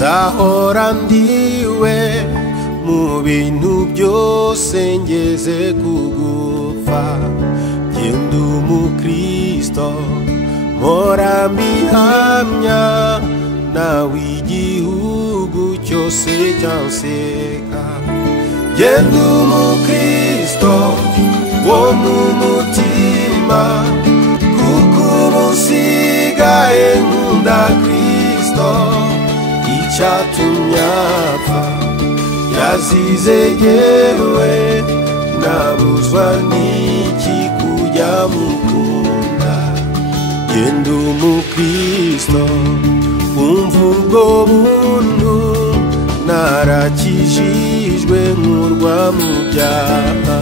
nzahora ndiwe mu bintu byose ngeze kugupfa. Genda umukristo mpora mbihamya, nawe igihugu cyose cyanseka. Genda umukristo wo mu mutima, kuko ubu nsigaye nkunda Kristo. Icyatumye apfa yazize jyewe, nabuzwa n'iki kujya mukunda. Genda umukristo umva ubwo buntu, narakijijwe nkurwa mu byaha.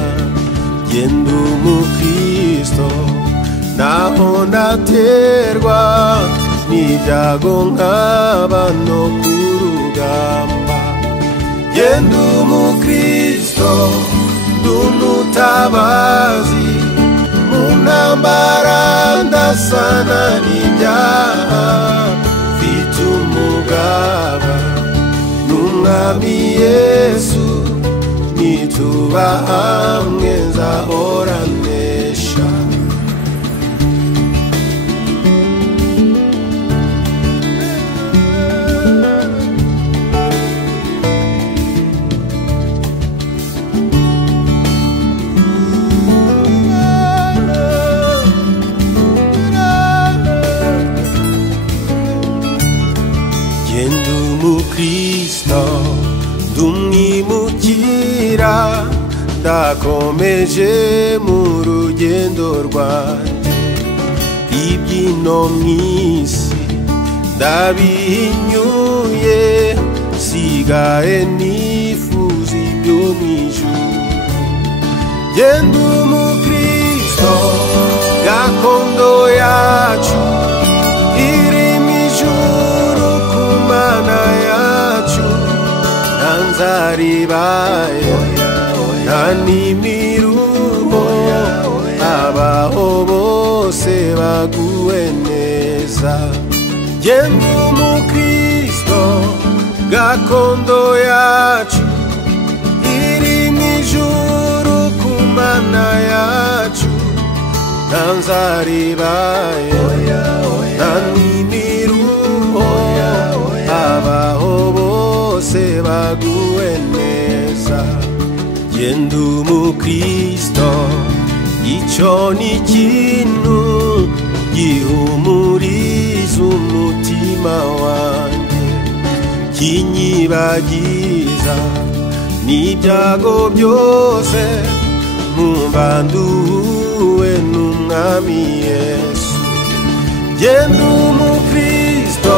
Genda umukristo naho ndaterwa n'ibyago nkaba no ku rugamba. Genda umukristo ndi umutabazi, mu ntambara ndasana n'ibyaha. Mfite umugaba n'umwami Yesu, nituba hamwe nzahora nesha. Genda umukristo ndi umwimukira, ndakomeje mu rugendo rwanjye. Iby'ino mw'isi ndabihinyuye, sigaye nifuza ibyo mw'ijuru. Genda umukristo gakondo yacu iri mw'ijuru ku Mana yacu. Nta nzaribaye nta n'imiruho, abaho bose baguwe neza. Genda umukristo gakondo yacu iri mw'ijuru ku Mana yacu. Nta nzaribaye nta n'imiruho, abaho bose baguwe neza. Genda umukristo icyo ni ikintu gihumuriza umutima wanjye, kinyibagiza n'ibyago byose. Nkumva nduwe n'umwami Yesu. Genda umukristo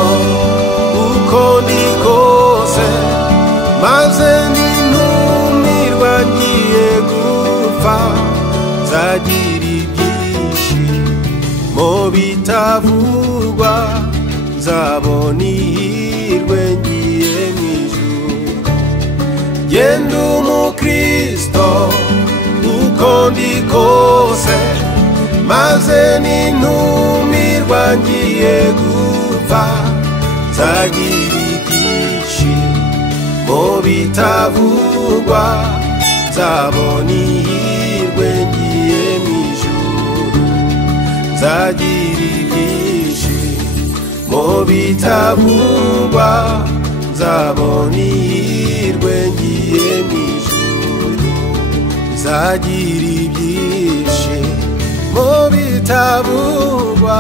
uko ndi kose, maze nintumirwa ngiye gupfa. Nzagira ibyishimo bitavugwa, nzabona ihirwe ngiye mw'ijuru. Genda umukristo uko ndi kose, maze nintumirwa ngiye gupfa. Nzagira ibyishimo bitavugwa, nzabona ihirwe ngiye mw'ijuru. Nzagira ibyishimo bitavugwa, nzabona ihirwe ngiye mw'ijuru. Nzagira ibyishimo bitavugwa,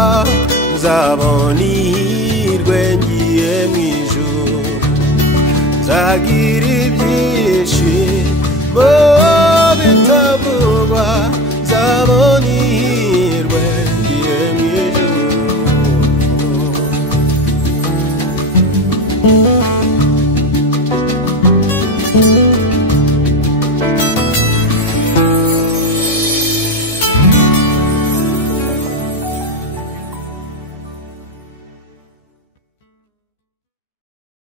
nzabona ihirwe ngiye mw'ijuru. Nzagira ibyishimo bitavugwa.